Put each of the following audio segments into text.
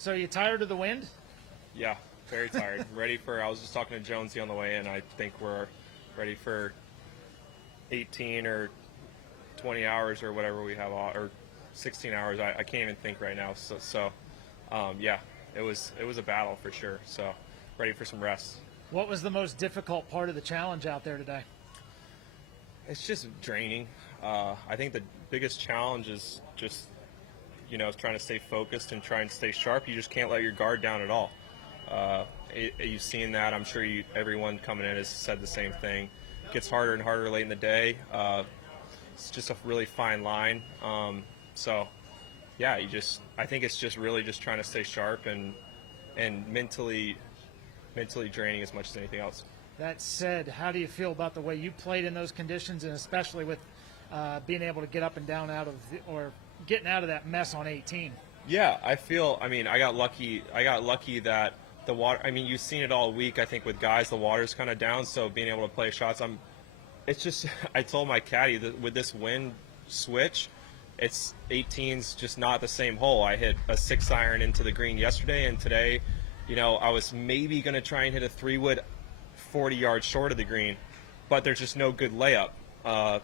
So you tired of the wind? Yeah, very tired. I was just talking to Jonesy on the way in. I think we're ready for 18 or 20 hours or whatever we have, or 16 hours. I can't even think right now. Yeah, it was a battle for sure. So ready for some rest. What was the most difficult part of the challenge out there today? It's just draining. I think the biggest challenge is just, trying to stay focused and try and stay sharp. You just can't let your guard down at all. You've seen that. I'm sure everyone coming in has said the same thing. It gets harder and harder late in the day. It's just a really fine line. Yeah, I think it's just really just trying to stay sharp and mentally draining as much as anything else. That said, how do you feel about the way you played in those conditions, and especially with being able to get up and down or getting out of that mess on 18? Yeah, I got lucky that the water, you've seen it all week, I think, with guys, the water's kind of down, so being able to play shots, I told my caddy that with this wind switch, 18's just not the same hole. I hit a 6-iron into the green yesterday, and today, I was maybe going to try and hit a 3-wood 40 yards short of the green, but there's just no good layup. I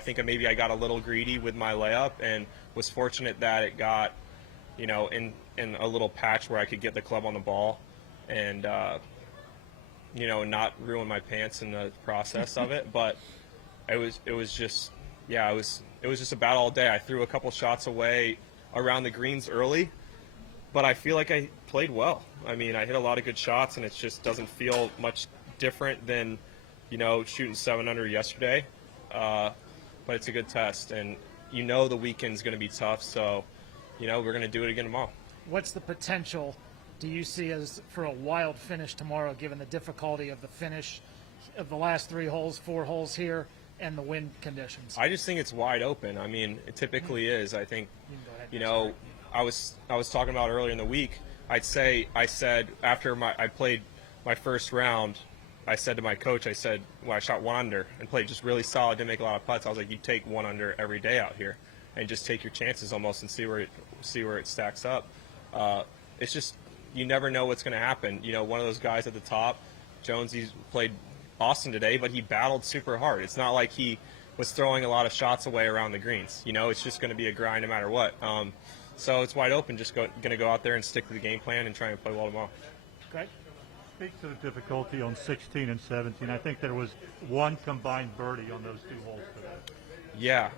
think maybe I got a little greedy with my layup and was fortunate that it got, in a little patch where I could get the club on the ball and, not ruin my pants in the process of it. But it was just a battle all day. I threw a couple shots away around the greens early, but I feel like I played well. I hit a lot of good shots, and it just doesn't feel much different than, shooting 7 under yesterday. But it's a good test, and the weekend's going to be tough, so, we're going to do it again tomorrow. What's the potential do you see as for a wild finish tomorrow, given the difficulty of the finish of the last 4 holes here, and the wind conditions? I just think it's wide open. It typically is. I think, I was talking about earlier in the week, I said after I played my first round, I said to my coach, I shot 1 under and played just really solid, didn't make a lot of putts. I was like, you take 1 under every day out here and just take your chances almost and see where it stacks up. It's just, you never know what's going to happen. One of those guys at the top, Jonesy's played awesome today, but he battled super hard. It's not like he was throwing a lot of shots away around the greens. It's just going to be a grind no matter what. So it's wide open. Just going to go out there and stick to the game plan and try and play well tomorrow. Great. Speak to the difficulty on 16 and 17. I think there was 1 combined birdie on those 2 holes today. Yeah.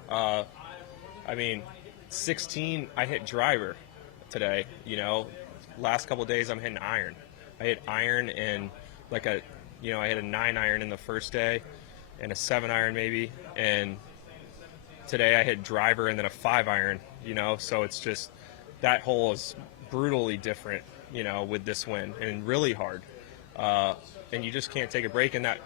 16, I hit driver today. Last couple of days I'm hitting iron. I hit iron and I hit a 9-iron in the first day and a 7-iron maybe. And today I hit driver and then a 5-iron, so it's just, that hole is brutally different, with this wind, and really hard. And you just can't take a break, and that,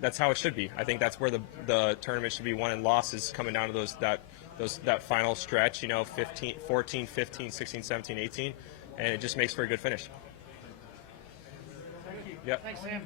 that's how it should be. I think that's where the tournament should be won and lost, is coming down to that final stretch, 14, 15, 16, 17, 18, and it just makes for a good finish. Thank you. Yep. Thanks, Sam.